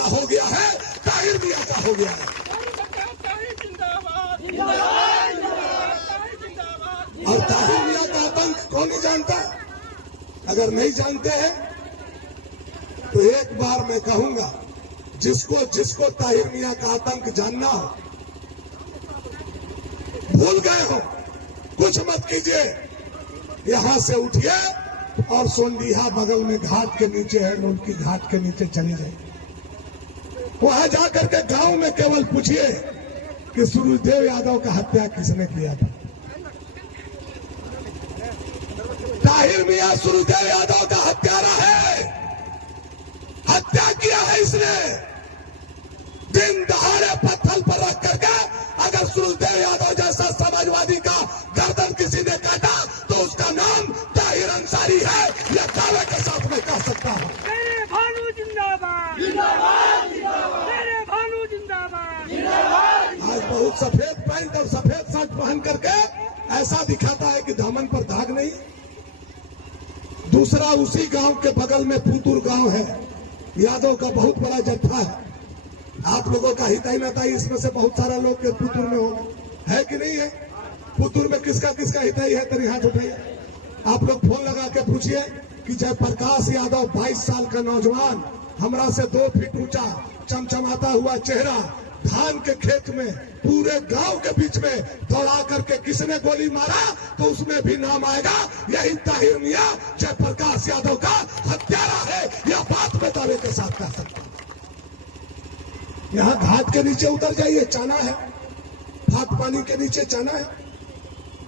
का हो गया है, ताहिर मियां का हो गया है। और ताहिर मियां का आतंक कौन नहीं जानता? अगर नहीं जानते हैं तो एक बार मैं कहूंगा, जिसको ताहिर मियां का आतंक जानना हो, भूल गए हो, कुछ मत कीजिए, यहां से उठिए और सोंडीहा बगल में घाट के नीचे है, उनकी घाट के नीचे चली जाए। वहां जाकर के गांव में केवल पूछिए कि सूरजदेव यादव का हत्या किसने किया था। ताहिर मियां सूरजदेव यादव का हत्यारा है, हत्या किया है इसने। दिन दहाड़े पत्थर पर रख करके अगर सूरजदेव यादव जैसा समाजवादी का गर्दन किसी ने काटा तो उसका नाम ताहिर अंसारी है, यह दावे के साथ मैं कह सकता हूं। मेरे भानु जिंदाबाद, जिंदाबाद, जिंदाबाद, मेरे भानु जिंदाबाद, जिंदाबाद। आज बहुत सफेद पैंट और सफेद शर्ट पहन करके ऐसा दिखाता है कि दामन पर दाग नहीं। दूसरा, उसी गांव के बगल में पुतुर गांव है, यादव का बहुत बड़ा जत्था है। आप लोगों का हिताई नताई इसमें से बहुत सारा लोग के पुतुर में होगा, है कि नहीं है? पुतुर में किसका किसका हिताई है? तेरी हाथ उठाइए। आप लोग फोन लगा के पूछिए कि जयप्रकाश यादव 22 साल का नौजवान, हमरा से 2 फीट ऊंचा, चमचमाता हुआ चेहरा, धान के खेत में पूरे गांव के बीच में दौड़ा करके किसने गोली मारा तो उसमें भी नाम आएगा, यही ताहिर मियां जयप्रकाश यादव का हत्यारा है। यह बात मैं दावे के साथ कह सकता हूं। यहाँ घाट के नीचे उतर जाइए, चाना है, फाक पानी के नीचे चाना है,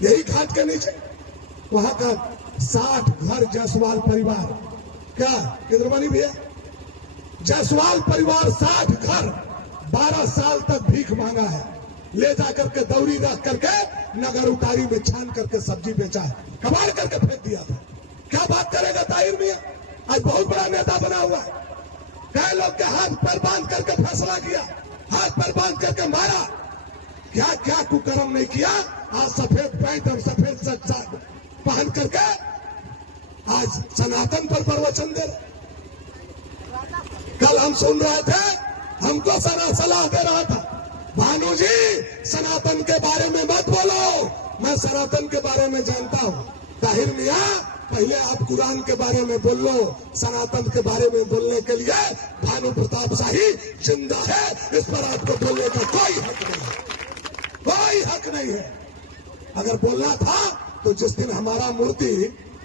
यही घाट के नीचे। वहां का 60 घर जायसवाल परिवार, क्या केंद्रवानी भैया, जायसवाल परिवार 60 घर 12 साल तक भीख मांगा है, ले जाकर के दौरी रख करके नगर उतारी में छान करके सब्जी बेचा है, कबाड़ करके फेंक दिया था। क्या बात करेगा ताहिर मियां? आज बहुत बड़ा नेता बना हुआ है। कई लोग के हाथ पैर बांध करके फैसला किया, हाथ पैर बांध करके मारा, क्या क्या कुकर्म नहीं किया। आज सफेद पैंट और सफेद शर्ट पहन करके आज सनातन पर प्रवचन दे रहे। कल हम सुन रहे थे, हमको सलाह दे रहा था, भानु जी सनातन के बारे में मत बोलो, मैं सनातन के बारे में जानता हूं। ताहिर मियां पहले आप कुरान के बारे में बोल लो, सनातन के बारे में बोलने के लिए भानु प्रताप शाही जिंदा है, इस पर आपको बोलने का कोई हक नहीं है, कोई हक नहीं है। अगर बोलना था तो जिस दिन हमारा मूर्ति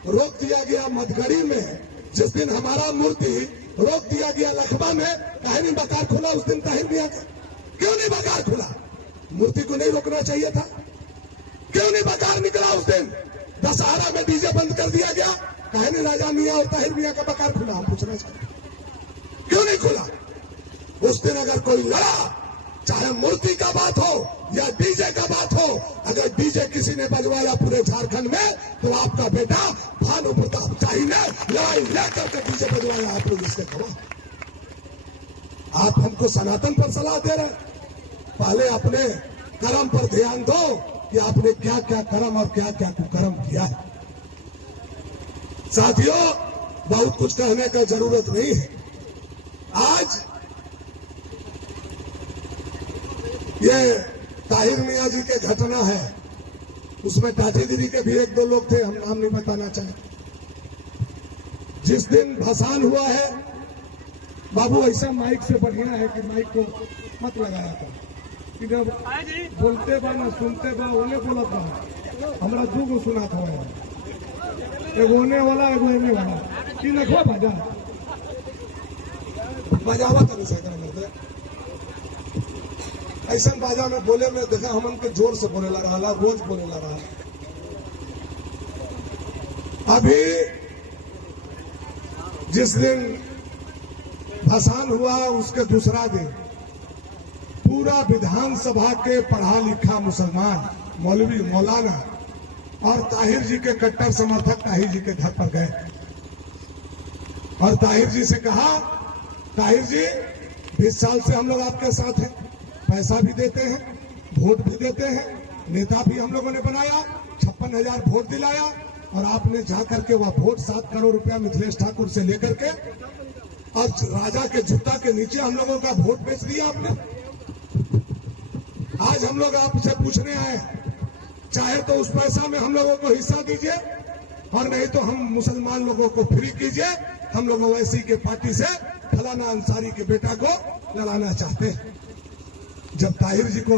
रोक दिया गया मधगड़ी में, जिस दिन हमारा मूर्ति रोक दिया गया लखवा में, काहे नहीं बकार खुला उस दिन ताहिर मियां का? क्यों नहीं बकार खुला? मूर्ति को नहीं रोकना चाहिए था? क्यों नहीं बकार निकला उस दिन? दशहरा में डीजे बंद कर दिया गया, काहे नहीं राजा मियां और ताहिर मियां का बकार खुला? हम पूछना चाहते, क्यों नहीं खुला? उस दिन अगर कोई लड़ा, चाहे मूर्ति का बात हो या डीजे का बात हो, अगर डीजे किसी ने बजवाया पूरे झारखंड में तो आपका बेटा भानु प्रताप शाही ने लड़ाई लेकर के डीजे बजवाया, आप लोग इसके गवाह। आप हमको सनातन पर सलाह दे रहे, पहले अपने कर्म पर ध्यान दो कि आपने क्या क्या कर्म और क्या क्या कुकर्म किया है। साथियों, बहुत कुछ कहने का जरूरत नहीं है। आज ये ताहिर मियां जी के घटना है, उसमें टाटीगिरी के भी 1-2 लोग थे, हम नाम नहीं बताना चाहें। जिस दिन भसान हुआ है, बाबू ऐसा माइक से बढ़िया है कि माइक को मत लगाया था, कि जब बोलते बा ना सुनते बा, ओने बोलत बा, हमरा 2 गो सुना था, एगो ओने वाला एगो एने वाला, कि नखवा बाजा बजावा तब से करते ऐसा बाजा में बोले में देखा हमन के जोर से बोले ला रहा, रोज बोले ला रहा। अभी जिस दिन भसान हुआ उसके दूसरा दिन पूरा विधानसभा के पढ़ा लिखा मुसलमान, मौलवी, मौलाना और ताहिर जी के कट्टर समर्थक ताहिर जी के घर पर गए और ताहिर जी से कहा, ताहिर जी 20 साल से हम लोग आपके साथ हैं, पैसा भी देते हैं, वोट भी देते हैं, नेता भी हम लोगों ने बनाया, 56,000 वोट दिलाया और आपने जाकर के वह वोट 7 करोड़ रुपया मिथिलेश ठाकुर से लेकर के और राजा के जूता के नीचे हम लोगों का वोट बेच दिया आपने। आज हम लोग आपसे पूछने आए, चाहे तो उस पैसा में हम लोगों को हिस्सा दीजिए और नहीं तो हम मुसलमान लोगों को फ्री कीजिए। हम लोग ओवैसी के पार्टी से फलाना अंसारी के बेटा को लड़ाना चाहते हैं। जब ताहिर जी को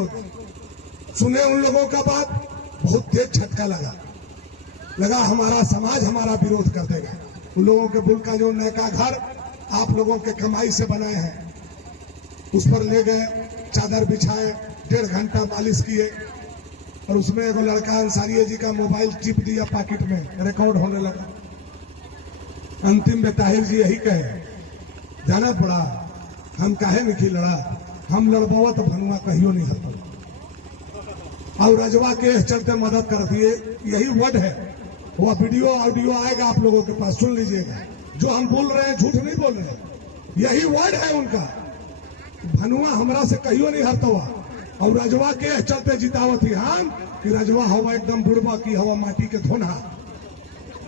सुने उन लोगों का बात, बहुत तेज झटका लगा हमारा समाज हमारा विरोध कर देगा। उन लोगों के बुल का जो नया घर आप लोगों के कमाई से बनाए हैं, उस पर ले गए, चादर बिछाए, 1.5 घंटा मालिश किए और उसमें एगो लड़का अंसारी जी का मोबाइल टिप दिया पॉकेट में, रिकॉर्ड होने लगा। अंतिम में ताहिर जी यही कहे, जाना पड़ा हम काहे नहीं लड़ा, हम लड़बवा तो भनुआ कहियो नहीं हरता। और रजवा के चलते मदद कर दिए, यही वर्ड है। वो वीडियो ऑडियो आएगा आप लोगों के पास, सुन लीजिएगा। जो हम बोल रहे हैं झूठ नहीं बोल रहे, यही वर्ड है उनका। भनुआ हमरा से कहियो नहीं हरता और रजवा के चलते जितावत ही हम कि रजवा हवा एकदम बुढ़वा की हवा माटी के धोना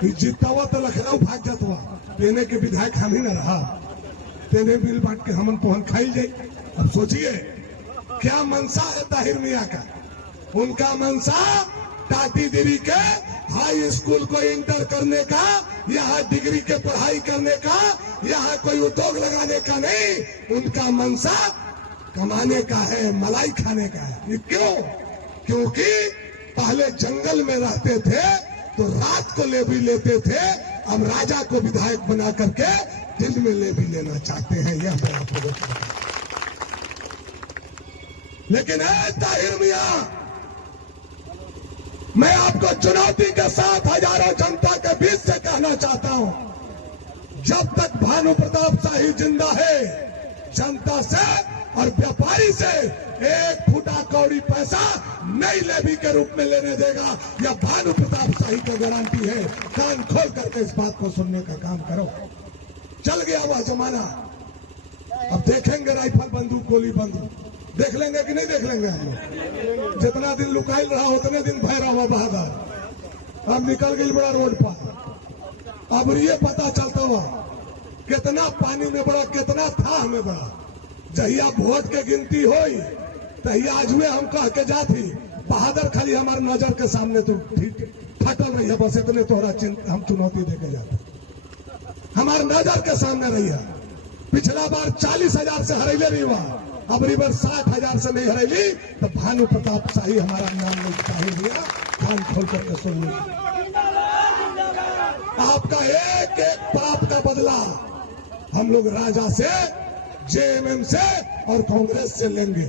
जीतता हुआ तो लखनऊ भाग जाता हुआ। तेने के विधायक हम ही न रहा, तेने मिल बांट के हमन पोहन खाई जाए। अब सोचिए क्या मनसा है ताहिर मियां का। उनका मनसा टाटीगिरी के हाई स्कूल को इंटर करने का, यहाँ डिग्री के पढ़ाई करने का, यहाँ कोई उद्योग लगाने का नहीं। उनका मनसा कमाने का है, मलाई खाने का है। ये क्यों? क्योंकि पहले जंगल में रहते थे तो रात को ले भी लेते थे, अब राजा को विधायक बना करके दिन में ले भी लेना चाहते हैं। यह मैं आपको बताता हूं। लेकिन है ताहिर मियां, मैं आपको चुनौती के साथ हजारों जनता के बीच से कहना चाहता हूं, जब तक भानु प्रताप शाही जिंदा है, जनता से और व्यापारी से 1 फुटा कौड़ी पैसा नई लेवी के रूप में लेने देगा। यह भानु प्रताप शाही का गारंटी है। कान खोल करके इस बात को सुनने का काम करो। चल गया वह जमाना, अब देखेंगे राइफल बंदूक गोली बंदूक, देख लेंगे कि नहीं देख लेंगे हम लोग। जितना दिन लुकाइल रहा उतने दिन भय रहा बहादुर। अब निकल गई बड़ा रोड पर, अब ये पता चलता हुआ कितना पानी में बड़ा, कितना था हमें बड़ा। जहिया वोट के गिनती होई तहिया आज हुए हम कह के जाती बहादुर खाली हमारे नजर के सामने तो ठीक फटल रही है, बस इतने तोहरा हम चुनौती देके जाते हमारे नजर के सामने रही है। पिछला बार 40,000 से हरेले नहीं हुआ, अब रिवर 60,000 से नहीं हरेली तो भानु प्रताप शाही हमारा नाम नहीं ताहिर मियां। कान खोल करके सुन लीजिए, आपका एक एक पाप का बदला हम लोग राजा से, जेएमएम से और कांग्रेस से लेंगे।